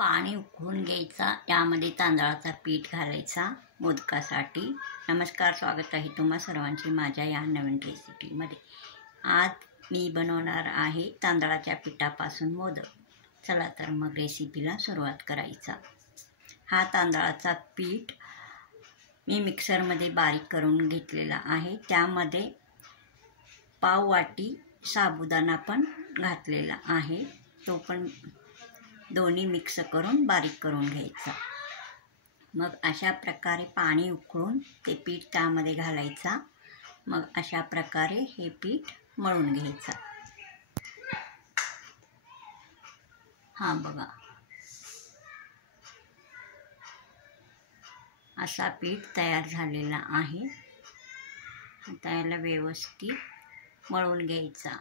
पाणी उकळून घ्यायचा, त्यामध्ये तांदळाचा पीठ घालायचा मोदकासाठी. नमस्कार, स्वागत आहे तुम्हा सर्वांचे माझ्या या नवीन रेसिपीमध्ये. आज मी बनवणार आहे तांदळाच्या पिठापासून मोदक. चला तर मग रेसिपीला सुरुवात करायचा. हा तांदळाचा पीठ मी मिक्सरमध्ये बारीक करून घेतलेला आहे. त्यामध्ये पाव वाटी साबुदाणा पण घातलेला आहे, तो पण दोन्ही मिक्स करून बारीक करून घ्यायचा. मग अशा प्रकारे पाणी उकळून ते पीठ त्यामध्ये घालायचा. मग अशा प्रकारे हे पीठ मळून घ्यायचं. हा बघा, असा पीठ तयार झालेला आहे. आता याला व्यवस्थित मळून घ्यायचा.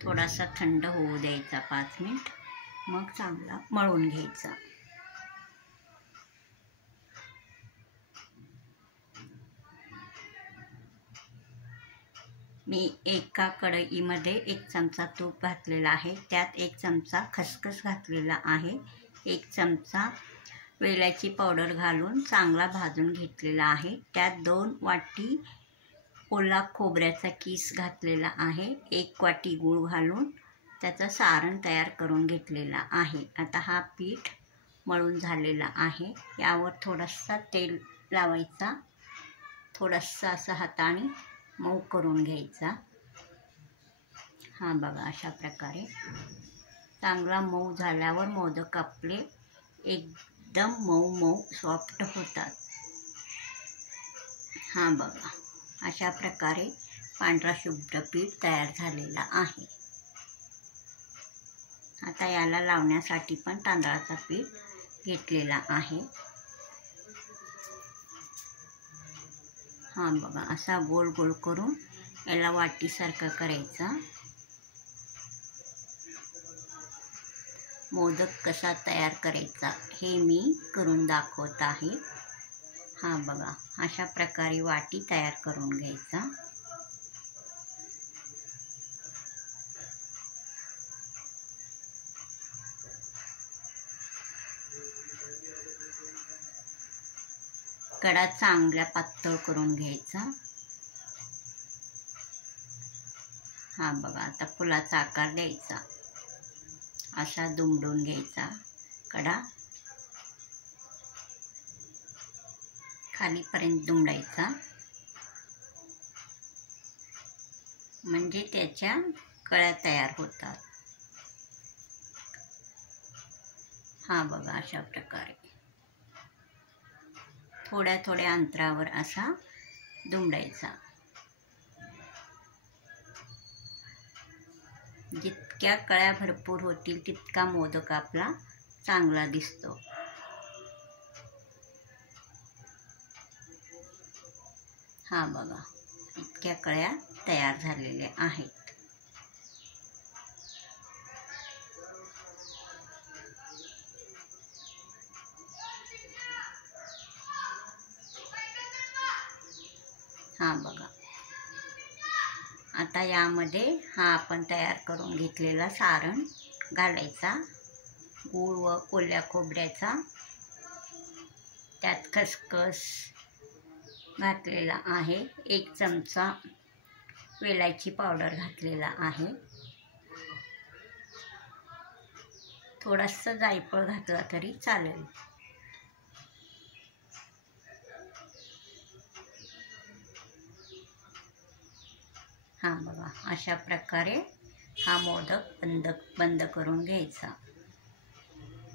थोडासा थंड होऊ द्यायचा 5 मिनिट, मग चांगला मळून घ्यायचा. मी एका कढईमध्ये 1 चमचा तूप घातलेला आहे. त्यात 1 चमचा खसखस घातलेला आहे. 1 चमचा वेलाची पावडर घालून चांगला भाजून घेतलेला आहे. त्यात 2 वाटी ओला खोबऱ्याचा किस घातलेला आहे. 1 वाटी गूळ घालून त्याचं सारण तयार करून घेतलेला आहे. आता हा पीठ मळून झालेला आहे. यावर थोडासा तेल लावायचा, थोडासा असं हाताने मऊ करून घ्यायचा. हा बघा, अशा प्रकारे चांगला मऊ झाल्यावर मोदक आपले एकदम मऊ मऊ सॉफ्ट होतात. हा बघा, अशा प्रकारे पांढरा शुभ्र पीठ तयार झालेला आहे. आता याला लावण्यासाठी पण तांदळाचा पीठ घेतलेला आहे. हा बघा, असा गोल गोल करून याला वाटीसारखं करायचा. मोदक कसा तयार करायचा हे मी करून दाखवत आहे. हा बघा, अशा प्रकारे वाटी तयार करून घ्यायचा. कडा चांगल्या पातळ करून घ्यायचा. हा बघा, आता फुलाचा आकार द्यायचा. असा दुमडून घ्यायचा कडा, खालीपर्यंत दुमडायचा, म्हणजे त्याच्या कळ्या तयार होतात. हा बघा, अशा प्रकारे थोड्या थोड्या अंतरावर असा दुमडायचा. जितक्या कळ्या भरपूर होतील तितका मोदक आपला चांगला दिसतो. हा बघा, इतक्या कळ्या तयार झालेल्या आहेत. हा बघा, आता यामध्ये हा आपण तयार करून घेतलेला सारण घालायचा. गूळ व ओल्या खोबऱ्याचा, त्यात खसखस घातलेला आहे. 1 चमचा वेलायची पावडर घातलेला आहे. थोडासा जायफळ घातला तरी चालेल. हा बघा, अशा प्रकारे हा मोदक बंद करून घ्यायचा.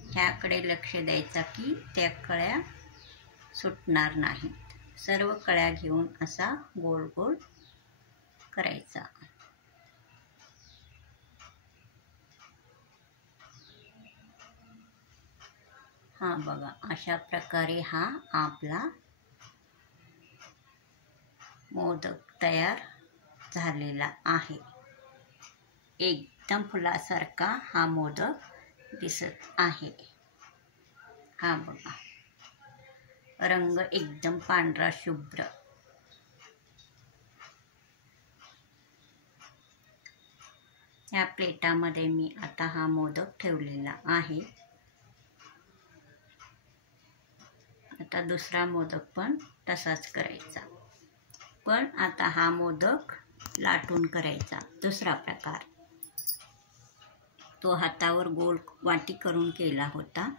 ह्याकडे लक्ष द्यायचा की त्या कळ्या सुटणार नाहीत. सर्व कळ्या घेऊन असा गोल गोल करायचा. हा बघा, अशा प्रकारे हा आपला मोदक तयार झालेला आहे. एकदम फुलासारखा हा मोदक दिसत आहे. हा बघा, रंग एकदम पांढरा शुभ्र. या प्लेटामध्ये मी आता हा मोदक ठेवलेला आहे. आता दुसरा मोदक पण तसाच करायचा, पण आता हा मोदक लाटून करायचा. दुसरा प्रकार तो हातावर गोल वाटी करून केला होता,